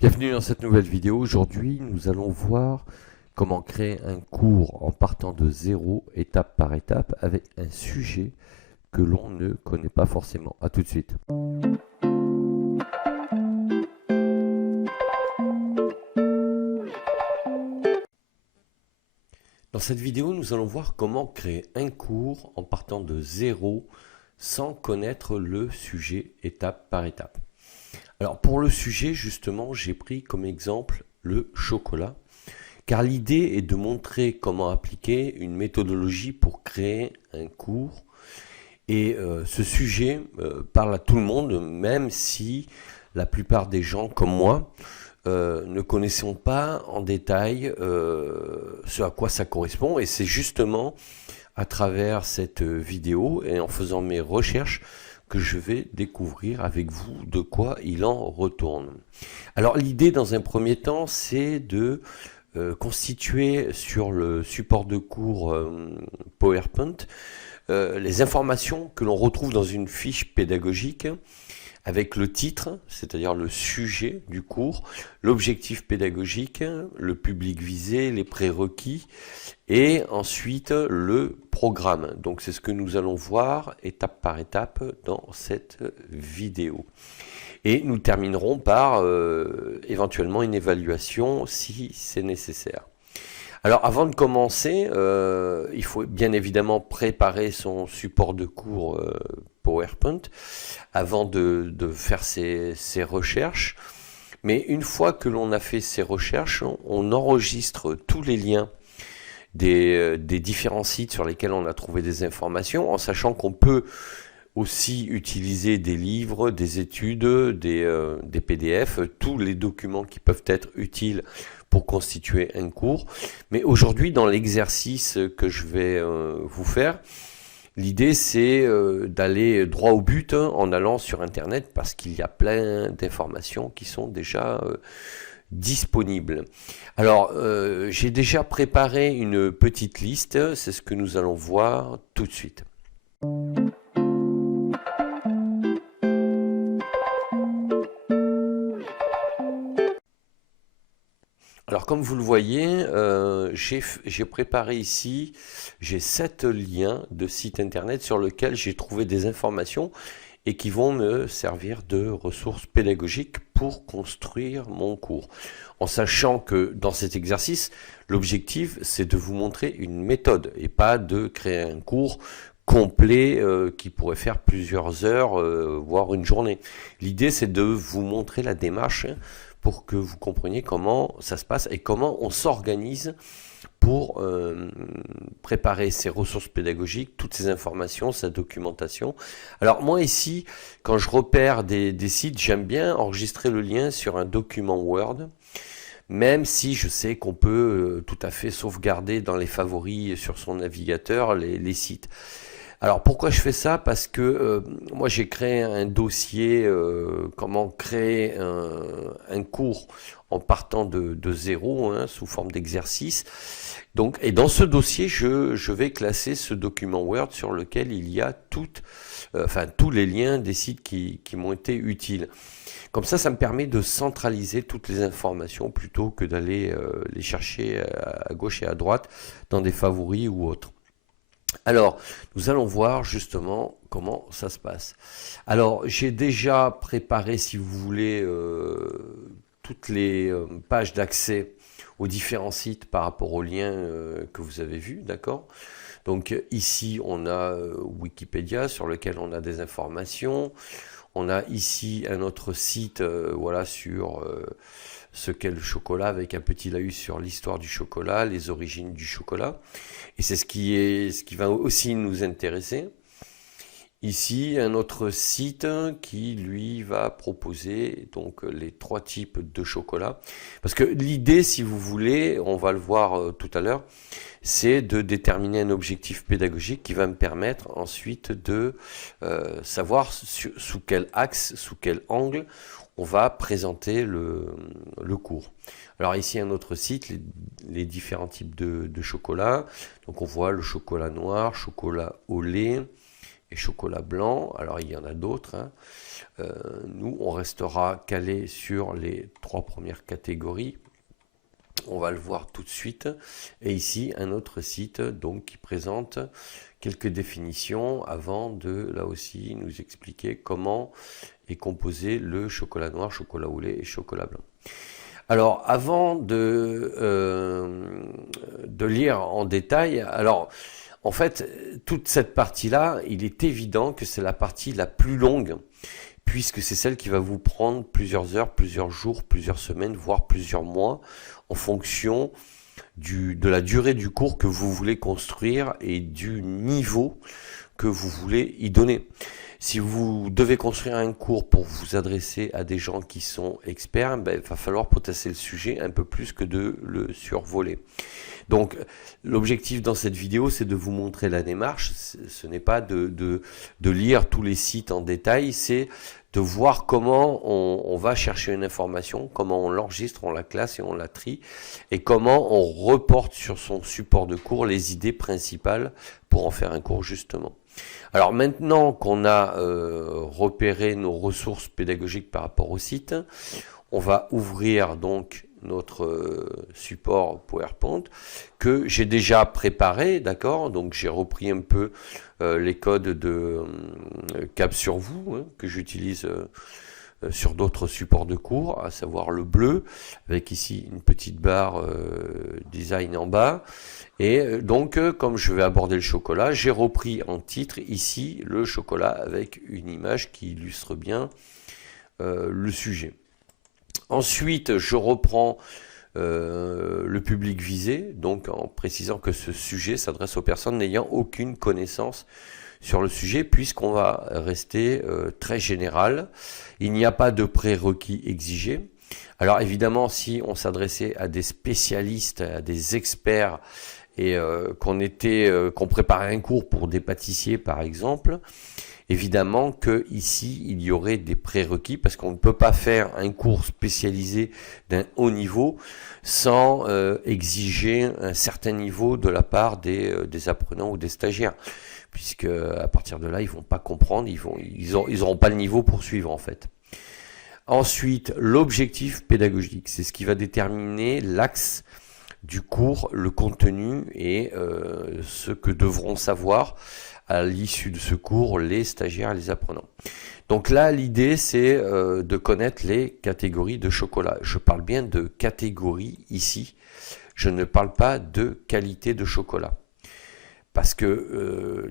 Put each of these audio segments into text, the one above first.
Bienvenue dans cette nouvelle vidéo. Aujourd'hui, nous allons voir comment créer un cours en partant de zéro, étape par étape, avec un sujet que l'on ne connaît pas forcément. A tout de suite. Dans cette vidéo, nous allons voir comment créer un cours en partant de zéro sans connaître le sujet étape par étape. Alors pour le sujet, justement, j'ai pris comme exemple le chocolat, car l'idée est de montrer comment appliquer une méthodologie pour créer un cours. Et ce sujet parle à tout le monde, même si la plupart des gens, comme moi, ne connaissons pas en détail ce à quoi ça correspond. Et c'est justement à travers cette vidéo et en faisant mes recherches que je vais découvrir avec vous de quoi il en retourne. Alors l'idée dans un premier temps, c'est de constituer sur le support de cours PowerPoint les informations que l'on retrouve dans une fiche pédagogique avec le titre, c'est-à-dire le sujet du cours, l'objectif pédagogique, le public visé, les prérequis et ensuite le programme. Donc c'est ce que nous allons voir étape par étape dans cette vidéo. Et nous terminerons par éventuellement une évaluation si c'est nécessaire. Alors avant de commencer, il faut bien évidemment préparer son support de cours PowerPoint avant de faire ses recherches. Mais une fois que l'on a fait ses recherches, on enregistre tous les liens des différents sites sur lesquels on a trouvé des informations, en sachant qu'on peut aussi utiliser des livres, des études, des PDF, tous les documents qui peuvent être utiles pour constituer un cours. Mais aujourd'hui, dans l'exercice que je vais vous faire, l'idée c'est d'aller droit au but en allant sur Internet parce qu'il y a plein d'informations qui sont déjà disponibles. Alors, j'ai déjà préparé une petite liste, c'est ce que nous allons voir tout de suite. Alors comme vous le voyez, j'ai préparé ici, j'ai 7 liens de sites internet sur lesquels j'ai trouvé des informations et qui vont me servir de ressources pédagogiques pour construire mon cours. En sachant que dans cet exercice, l'objectif c'est de vous montrer une méthode et pas de créer un cours complet qui pourrait faire plusieurs heures, voire une journée. L'idée c'est de vous montrer la démarche pour que vous compreniez comment ça se passe et comment on s'organise pour préparer ses ressources pédagogiques, toutes ces informations, sa documentation. Alors moi ici, quand je repère des sites, j'aime bien enregistrer le lien sur un document Word, même si je sais qu'on peut tout à fait sauvegarder dans les favoris sur son navigateur les sites. Alors pourquoi je fais ça? Parce que moi j'ai créé un dossier comment créer un cours en partant de zéro hein, sous forme d'exercice. Donc, et dans ce dossier, je vais classer ce document Word sur lequel il y a tous les liens des sites qui m'ont été utiles. Comme ça me permet de centraliser toutes les informations plutôt que d'aller les chercher à gauche et à droite dans des favoris ou autres. Alors, nous allons voir justement comment ça se passe. Alors, j'ai déjà préparé, si vous voulez, toutes les pages d'accès aux différents sites par rapport aux liens que vous avez vus, d'accord? Donc ici, on a Wikipédia sur lequel on a des informations. On a ici un autre site voilà, sur ce qu'est le chocolat avec un petit laïus sur l'histoire du chocolat, les origines du chocolat. Et c'est ce qui va aussi nous intéresser. Ici, un autre site qui, lui, va proposer donc les 3 types de chocolat. Parce que l'idée, si vous voulez, on va le voir tout à l'heure, c'est de déterminer un objectif pédagogique qui va me permettre ensuite de savoir sous quel axe, sous quel angle on va présenter le cours. Alors ici un autre site, les différents types de chocolat. Donc on voit le chocolat noir, chocolat au lait, et chocolat blanc. Alors il y en a d'autres, hein. Nous, on restera calé sur les 3 premières catégories. On va le voir tout de suite. Et ici, un autre site donc, qui présente quelques définitions avant de, là aussi, nous expliquer comment est composé le chocolat noir, chocolat au lait et chocolat blanc. Alors, avant de lire en détail, alors, en fait, toute cette partie-là, il est évident que c'est la partie la plus longue, puisque c'est celle qui va vous prendre plusieurs heures, plusieurs jours, plusieurs semaines, voire plusieurs mois, en fonction de la durée du cours que vous voulez construire et du niveau que vous voulez y donner. Si vous devez construire un cours pour vous adresser à des gens qui sont experts, il va falloir potasser le sujet un peu plus que de le survoler. Donc l'objectif dans cette vidéo, c'est de vous montrer la démarche. Ce n'est pas de lire tous les sites en détail, c'est de voir comment on va chercher une information, comment on l'enregistre, on la classe et on la trie, et comment on reporte sur son support de cours les idées principales pour en faire un cours justement. Alors maintenant qu'on a repéré nos ressources pédagogiques par rapport au site, on va ouvrir donc notre support PowerPoint que j'ai déjà préparé, d'accord? Donc j'ai repris un peu les codes de Cap sur vous, hein, que j'utilise sur d'autres supports de cours, à savoir le bleu, avec ici une petite barre design en bas. Et donc, comme je vais aborder le chocolat, j'ai repris en titre ici le chocolat avec une image qui illustre bien le sujet. Ensuite, je reprends le public visé, donc en précisant que ce sujet s'adresse aux personnes n'ayant aucune connaissance sur le sujet, puisqu'on va rester très général. Il n'y a pas de prérequis exigés. Alors évidemment, si on s'adressait à des spécialistes, à des experts, et qu'on préparait un cours pour des pâtissiers par exemple, évidemment qu'ici il y aurait des prérequis parce qu'on ne peut pas faire un cours spécialisé d'un haut niveau sans exiger un certain niveau de la part des apprenants ou des stagiaires, puisque à partir de là ils vont pas comprendre, ils auront pas le niveau pour suivre en fait. Ensuite, l'objectif pédagogique, c'est ce qui va déterminer l'axe du cours, le contenu et ce que devront savoir à l'issue de ce cours les stagiaires et les apprenants. Donc là, l'idée, c'est de connaître les catégories de chocolat. Je parle bien de catégories ici. Je ne parle pas de qualité de chocolat. Parce que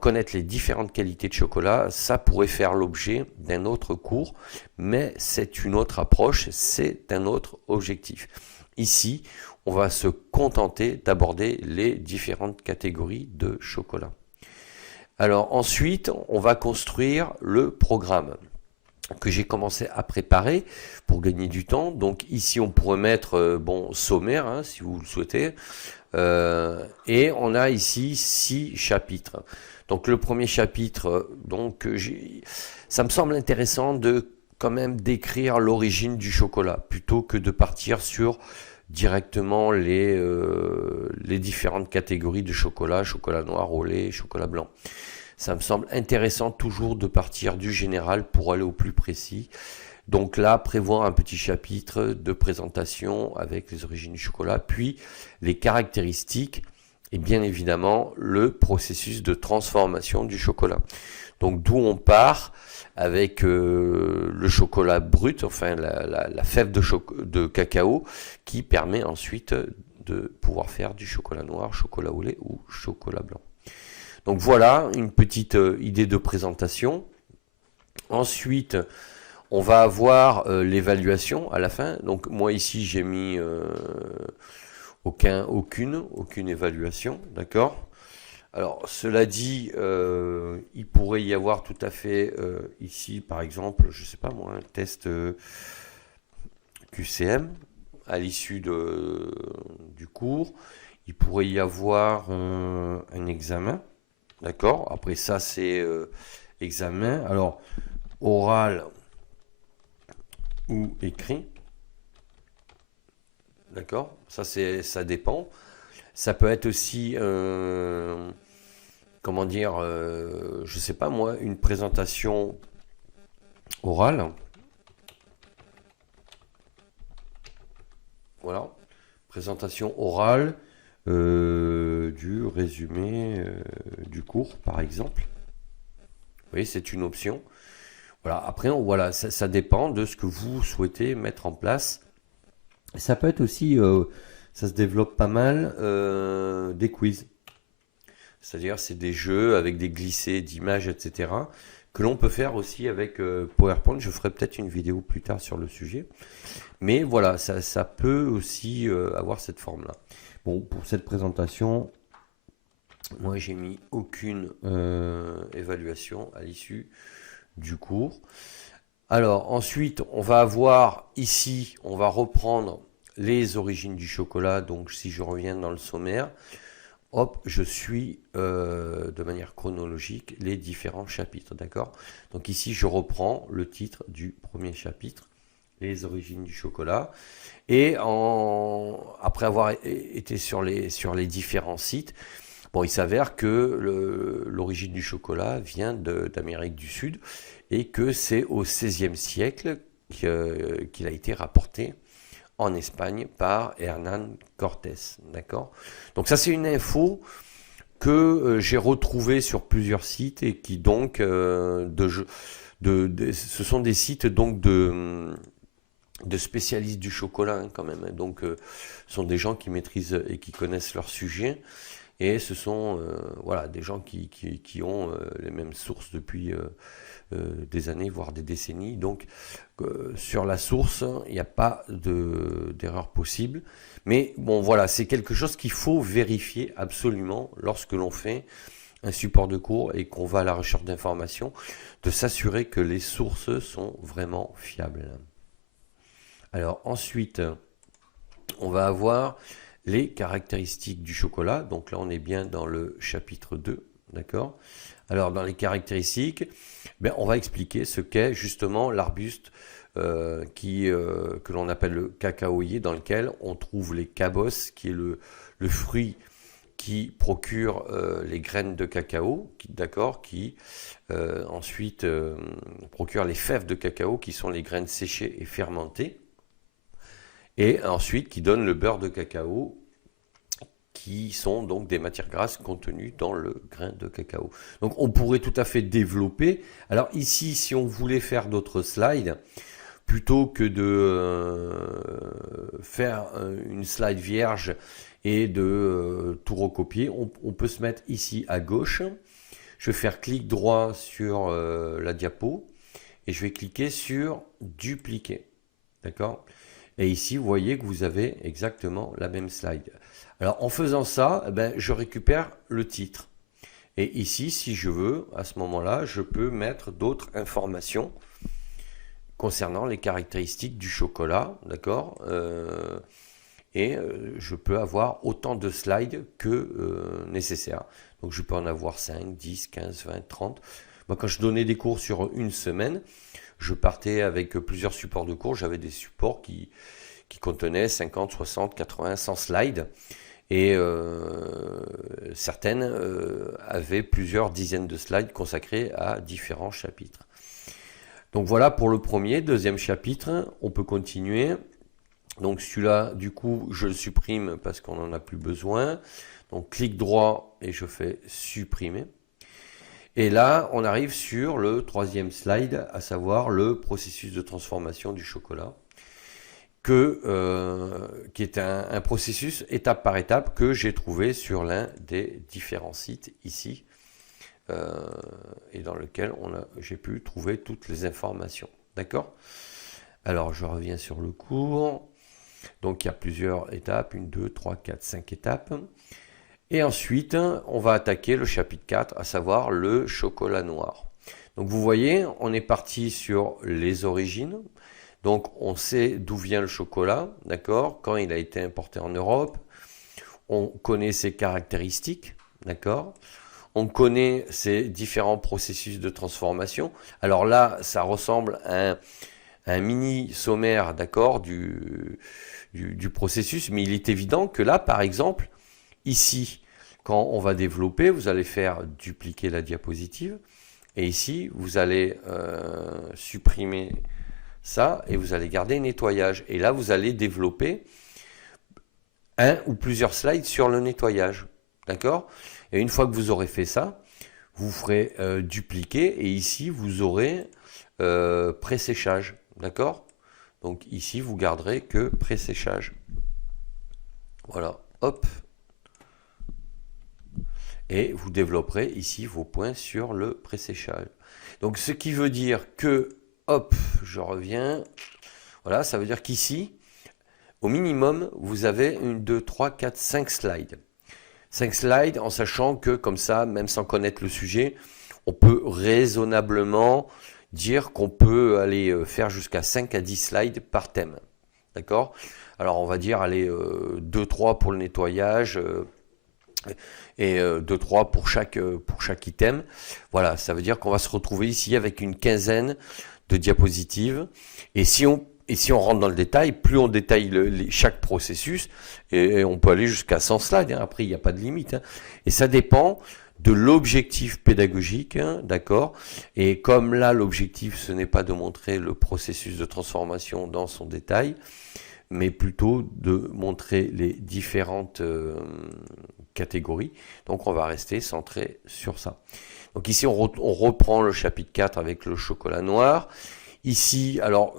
connaître les différentes qualités de chocolat, ça pourrait faire l'objet d'un autre cours, mais c'est une autre approche, c'est un autre objectif. Ici, on va se contenter d'aborder les différentes catégories de chocolat. Alors ensuite, on va construire le programme que j'ai commencé à préparer pour gagner du temps. Donc ici, on pourrait mettre sommaire, hein, si vous le souhaitez. Et on a ici 6 chapitres. Donc le premier chapitre, ça me semble intéressant de quand même décrire l'origine du chocolat, plutôt que de partir sur directement les différentes catégories de chocolat, chocolat noir, au lait, chocolat blanc. Ça me semble intéressant toujours de partir du général pour aller au plus précis. Donc là, prévoir un petit chapitre de présentation avec les origines du chocolat, puis les caractéristiques et bien évidemment le processus de transformation du chocolat. Donc d'où on part avec le chocolat brut, enfin la fève de cacao qui permet ensuite de pouvoir faire du chocolat noir, chocolat au lait ou chocolat blanc. Donc voilà une petite idée de présentation. Ensuite, on va avoir l'évaluation à la fin. Donc moi ici j'ai mis aucune évaluation, d'accord. Alors cela dit, il pourrait y avoir tout à fait ici par exemple, je sais pas moi, un test QCM à l'issue du cours. Il pourrait y avoir un examen, d'accord. Après ça c'est examen. Alors oral ou écrit, d'accord, ça dépend. Ça peut être aussi comment dire, je sais pas moi, une présentation orale. Voilà, présentation orale du résumé du cours, par exemple. Vous voyez, c'est une option. Voilà, après, voilà, ça dépend de ce que vous souhaitez mettre en place. Ça peut être aussi, ça se développe pas mal, des quiz. C'est-à-dire, c'est des jeux avec des glissés d'images, etc., que l'on peut faire aussi avec PowerPoint. Je ferai peut-être une vidéo plus tard sur le sujet. Mais voilà, ça peut aussi avoir cette forme-là. Bon, pour cette présentation, moi, j'ai mis aucune évaluation à l'issue du cours. Alors, ensuite, on va avoir ici, on va reprendre les origines du chocolat. Donc, si je reviens dans le sommaire, hop, je suis de manière chronologique les différents chapitres, d'accord? Donc ici, je reprends le titre du premier chapitre, les origines du chocolat. Et après avoir été sur les différents sites, bon, il s'avère que l'origine du chocolat vient d'Amérique du Sud et que c'est au XVIe siècle qu'il a été rapporté en Espagne par Hernán Cortés, d'accord? Donc ça, c'est une info que j'ai retrouvée sur plusieurs sites et qui donc ce sont des sites donc de spécialistes du chocolat, hein, quand même, hein. Donc ce sont des gens qui maîtrisent et qui connaissent leur sujet, et ce sont voilà, des gens qui ont les mêmes sources depuis des années, voire des décennies. Donc sur la source, il n'y a pas d'erreur possible. Mais bon, voilà, c'est quelque chose qu'il faut vérifier absolument lorsque l'on fait un support de cours et qu'on va à la recherche d'informations, de s'assurer que les sources sont vraiment fiables. Alors ensuite, on va avoir les caractéristiques du chocolat. Donc là, on est bien dans le chapitre 2, d'accord? Alors dans les caractéristiques, ben, on va expliquer ce qu'est justement l'arbuste que l'on appelle le cacaoyer, dans lequel on trouve les cabosses, qui est le fruit qui procure les graines de cacao, d'accord, qui ensuite procure les fèves de cacao, qui sont les graines séchées et fermentées, et ensuite qui donne le beurre de cacao, qui sont donc des matières grasses contenues dans le grain de cacao. Donc on pourrait tout à fait développer. Alors ici, si on voulait faire d'autres slides, plutôt que de faire une slide vierge et de tout recopier, on peut se mettre ici à gauche. Je vais faire clic droit sur la diapo et je vais cliquer sur dupliquer. D'accord? Et ici, vous voyez que vous avez exactement la même slide. Alors en faisant ça, eh ben, je récupère le titre. Et ici, si je veux, à ce moment-là, je peux mettre d'autres informations concernant les caractéristiques du chocolat, d'accord, et je peux avoir autant de slides que nécessaire. Donc je peux en avoir 5, 10, 15, 20, 30. Moi, quand je donnais des cours sur une semaine, je partais avec plusieurs supports de cours. J'avais des supports qui contenaient 50, 60, 80, 100 slides. Et certaines avaient plusieurs dizaines de slides consacrés à différents chapitres. Donc voilà pour le premier. Deuxième chapitre, on peut continuer. Donc celui-là, du coup, je le supprime parce qu'on n'en a plus besoin. Donc clic droit et je fais supprimer. Et là, on arrive sur le troisième slide, à savoir le processus de transformation du chocolat, qui est un processus étape par étape que j'ai trouvé sur l'un des différents sites ici, et dans lequel j'ai pu trouver toutes les informations. D'accord? Alors, je reviens sur le cours. Donc, il y a plusieurs étapes, 1, 2, 3, 4, 5 étapes. Et ensuite, on va attaquer le chapitre 4, à savoir le chocolat noir. Donc, vous voyez, on est parti sur les origines. Donc, on sait d'où vient le chocolat, d'accord, quand il a été importé en Europe. On connaît ses caractéristiques, d'accord. On connaît ses différents processus de transformation. Alors là, ça ressemble à un mini sommaire, d'accord, du processus. Mais il est évident que là, par exemple, ici, quand on va développer, vous allez faire dupliquer la diapositive. Et ici, vous allez supprimer ça et vous allez garder nettoyage. Et là, vous allez développer un ou plusieurs slides sur le nettoyage. D'accord? Et une fois que vous aurez fait ça, vous ferez dupliquer et ici, vous aurez pré-séchage. D'accord? Donc ici, vous garderez que pré-séchage. Voilà, hop. Et vous développerez ici vos points sur le pré-séchage. Donc ce qui veut dire que, hop, je reviens. Voilà, ça veut dire qu'ici, au minimum, vous avez 1, 2, 3, 4, 5 slides. 5 slides en sachant que comme ça, même sans connaître le sujet, on peut raisonnablement dire qu'on peut aller faire jusqu'à 5 à 10 slides par thème. D'accord? Alors on va dire, allez, 2-3 pour le nettoyage et 2-3 pour chaque item. Voilà, ça veut dire qu'on va se retrouver ici avec une quinzaine de diapositives. Et si on rentre dans le détail, plus on détaille chaque processus, et on peut aller jusqu'à 100 slides, hein. Après il n'y a pas de limite. Hein. Et ça dépend de l'objectif pédagogique, hein, d'accord? Et comme là, l'objectif, ce n'est pas de montrer le processus de transformation dans son détail, mais plutôt de montrer les différentes catégories. Donc on va rester centré sur ça. Donc ici, on reprend le chapitre 4 avec le chocolat noir. Ici, alors,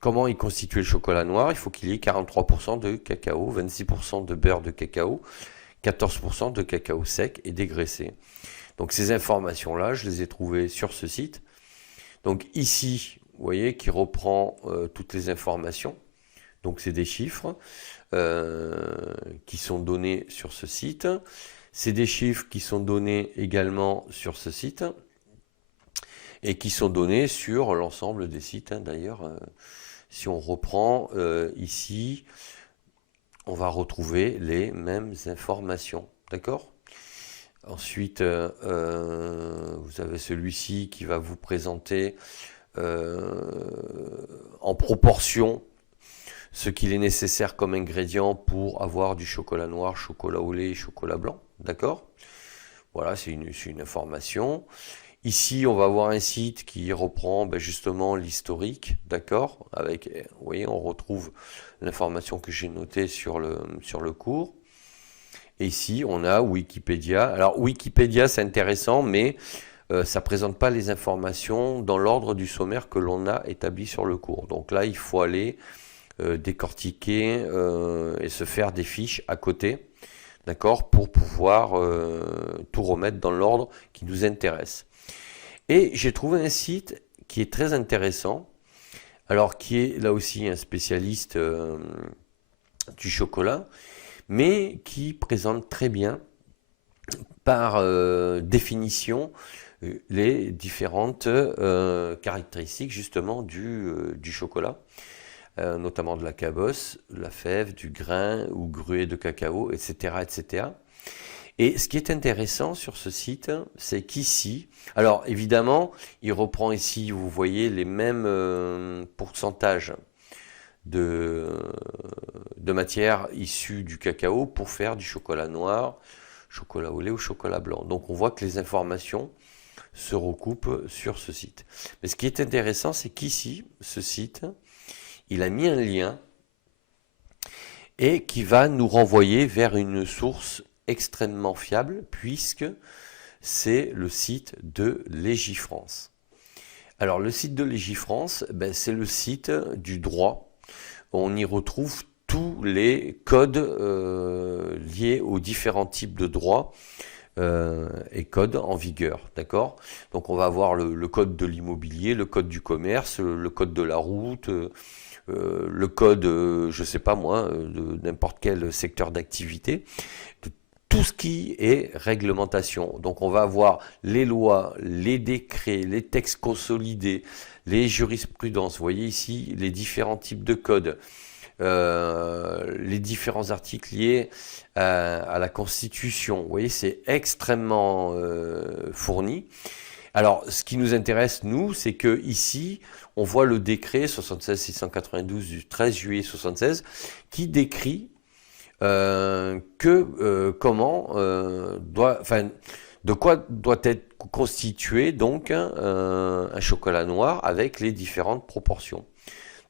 comment est constitué le chocolat noir? Il faut qu'il y ait 43% de cacao, 26% de beurre de cacao, 14% de cacao sec et dégraissé. Donc ces informations-là, je les ai trouvées sur ce site. Donc ici, vous voyez, qui reprend toutes les informations. Donc c'est des chiffres qui sont donnés sur ce site. C'est des chiffres qui sont donnés également sur ce site et qui sont donnés sur l'ensemble des sites. Hein. D'ailleurs, si on reprend ici, on va retrouver les mêmes informations. D'accord? Ensuite, vous avez celui-ci qui va vous présenter en proportion ce qu'il est nécessaire comme ingrédient pour avoir du chocolat noir, chocolat au lait et chocolat blanc. D'accord? Voilà, c'est une information. Ici, on va avoir un site qui reprend justement l'historique, d'accord? Avec, vous voyez, on retrouve l'information que j'ai notée sur le cours. Et ici, on a Wikipédia. Alors, Wikipédia, c'est intéressant, mais ça ne présente pas les informations dans l'ordre du sommaire que l'on a établi sur le cours. Donc là, il faut aller décortiquer et se faire des fiches à côté, d'accord, pour pouvoir tout remettre dans l'ordre qui nous intéresse. Et j'ai trouvé un site qui est très intéressant, alors qui est là aussi un spécialiste du chocolat, mais qui présente très bien par définition les différentes caractéristiques justement du chocolat. Notamment de la cabosse, de la fève, du grain ou gruau de cacao, etc., etc. Et ce qui est intéressant sur ce site, c'est qu'ici, alors évidemment, il reprend ici, vous voyez, les mêmes pourcentages de matière issue du cacao pour faire du chocolat noir, chocolat au lait ou chocolat blanc. Donc on voit que les informations se recoupent sur ce site. Mais ce qui est intéressant, c'est qu'ici, ce site, il a mis un lien et qui va nous renvoyer vers une source extrêmement fiable puisque c'est le site de Légifrance. Alors le site de Légifrance, c'est le site du droit. On y retrouve tous les codes liés aux différents types de droits et codes en vigueur, d'accord? Donc on va avoir le code de l'immobilier, le code du commerce, le code de la route, le code, je ne sais pas moi, de n'importe quel secteur d'activité, de tout ce qui est réglementation. Donc on va avoir les lois, les décrets, les textes consolidés, les jurisprudences. Vous voyez ici les différents types de codes, les différents articles liés à la Constitution. Vous voyez, c'est extrêmement fourni. Alors, ce qui nous intéresse, nous, c'est que ici, on voit le décret 76-692 du 13 juillet 76 qui décrit de quoi doit être constitué donc un chocolat noir avec les différentes proportions.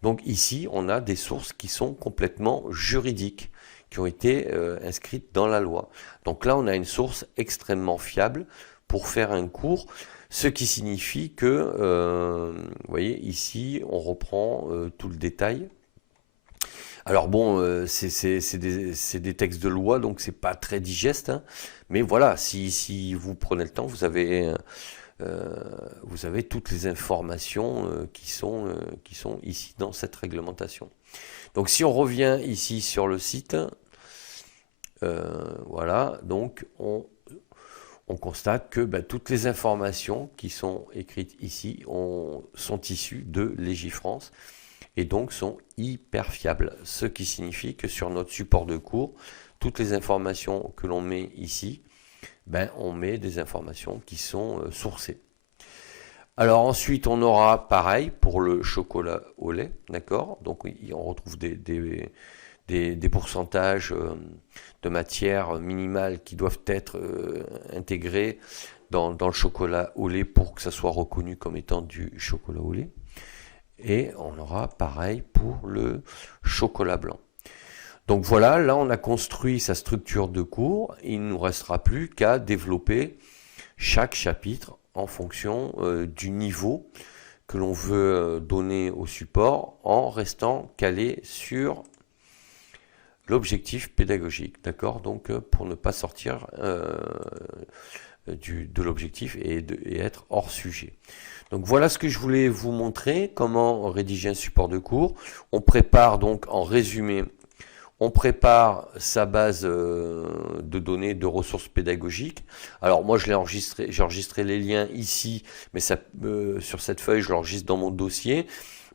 Donc ici, on a des sources qui sont complètement juridiques, qui ont été inscrites dans la loi. Donc là, on a une source extrêmement fiable pour faire un cours, ce qui signifie que, vous voyez, ici, on reprend tout le détail. Alors bon, c'est des textes de loi, donc c'est pas très digeste, hein, mais voilà, si vous prenez le temps, vous avez toutes les informations qui sont ici dans cette réglementation. Donc si on revient ici sur le site, voilà, donc on constate que toutes les informations qui sont écrites ici sont issues de Légifrance et donc sont hyper fiables. Ce qui signifie que sur notre support de cours, toutes les informations que l'on met ici, on met des informations qui sont sourcées. Alors ensuite, on aura pareil pour le chocolat au lait, d'accord? Donc on retrouve des pourcentages de matière minimale qui doivent être intégrés dans le chocolat au lait pour que ça soit reconnu comme étant du chocolat au lait. Et on aura pareil pour le chocolat blanc. Donc voilà, là on a construit sa structure de cours. Il ne nous restera plus qu'à développer chaque chapitre en fonction du niveau que l'on veut donner au support en restant calé sur l'objectif pédagogique, d'accord? Donc pour ne pas sortir de l'objectif et être hors sujet. Donc voilà ce que je voulais vous montrer, comment rédiger un support de cours. On prépare donc en résumé, on prépare sa base de données de ressources pédagogiques. Alors moi je l'ai enregistré, j'ai enregistré les liens ici, mais ça, sur cette feuille je l'enregistre dans mon dossier,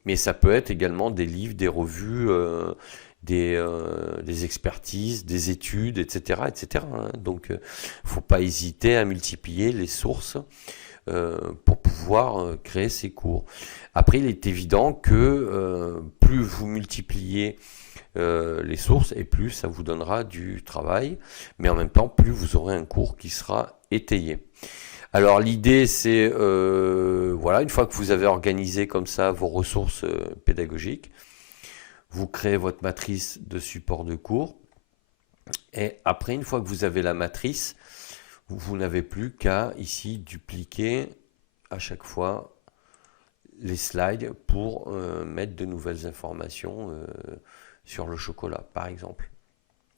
mais ça peut être également des livres, des revues, des expertises, des études, etc. etc. hein. Donc il ne faut pas hésiter à multiplier les sources pour pouvoir créer ces cours. Après, il est évident que plus vous multipliez les sources et plus ça vous donnera du travail, mais en même temps, plus vous aurez un cours qui sera étayé. Alors l'idée, c'est, voilà, une fois que vous avez organisé comme ça vos ressources pédagogiques, vous créez votre matrice de support de cours, et après, une fois que vous avez la matrice, vous n'avez plus qu'à ici dupliquer à chaque fois les slides pour mettre de nouvelles informations sur le chocolat, par exemple.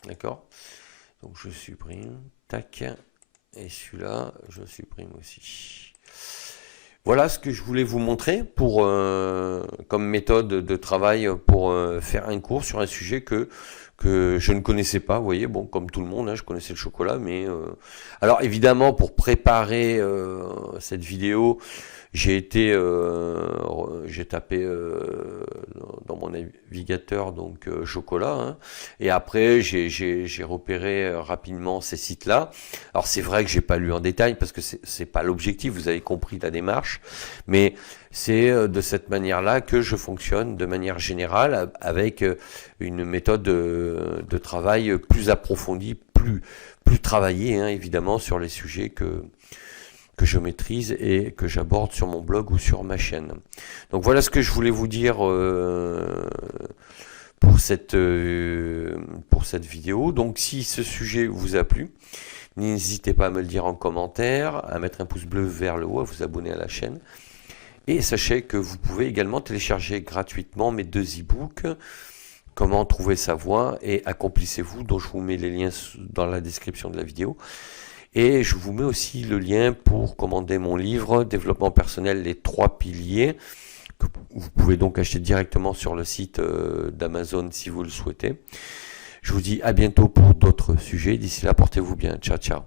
D'accord? Donc je supprime, tac, et celui-là, je supprime aussi. Voilà ce que je voulais vous montrer pour, comme méthode de travail pour faire un cours sur un sujet que je ne connaissais pas, vous voyez, bon, comme tout le monde, hein, je connaissais le chocolat, mais... Alors évidemment, pour préparer cette vidéo, j'ai tapé dans mon navigateur donc chocolat, hein, et après j'ai repéré rapidement ces sites-là. Alors c'est vrai que j'ai pas lu en détail parce que c'est pas l'objectif, vous avez compris la démarche, mais c'est de cette manière-là que je fonctionne de manière générale avec une méthode de travail plus approfondie, plus travaillée, hein, évidemment, sur les sujets que je maîtrise et que j'aborde sur mon blog ou sur ma chaîne. Donc voilà ce que je voulais vous dire pour cette vidéo. Donc si ce sujet vous a plu, n'hésitez pas à me le dire en commentaire, à mettre un pouce bleu vers le haut, à vous abonner à la chaîne. Et sachez que vous pouvez également télécharger gratuitement mes 2 e-books, Comment trouver sa voie et Accomplissez-vous, dont je vous mets les liens dans la description de la vidéo. Et je vous mets aussi le lien pour commander mon livre Développement personnel, les 3 piliers, que vous pouvez donc acheter directement sur le site d'Amazon si vous le souhaitez. Je vous dis à bientôt pour d'autres sujets. D'ici là, portez-vous bien. Ciao, ciao.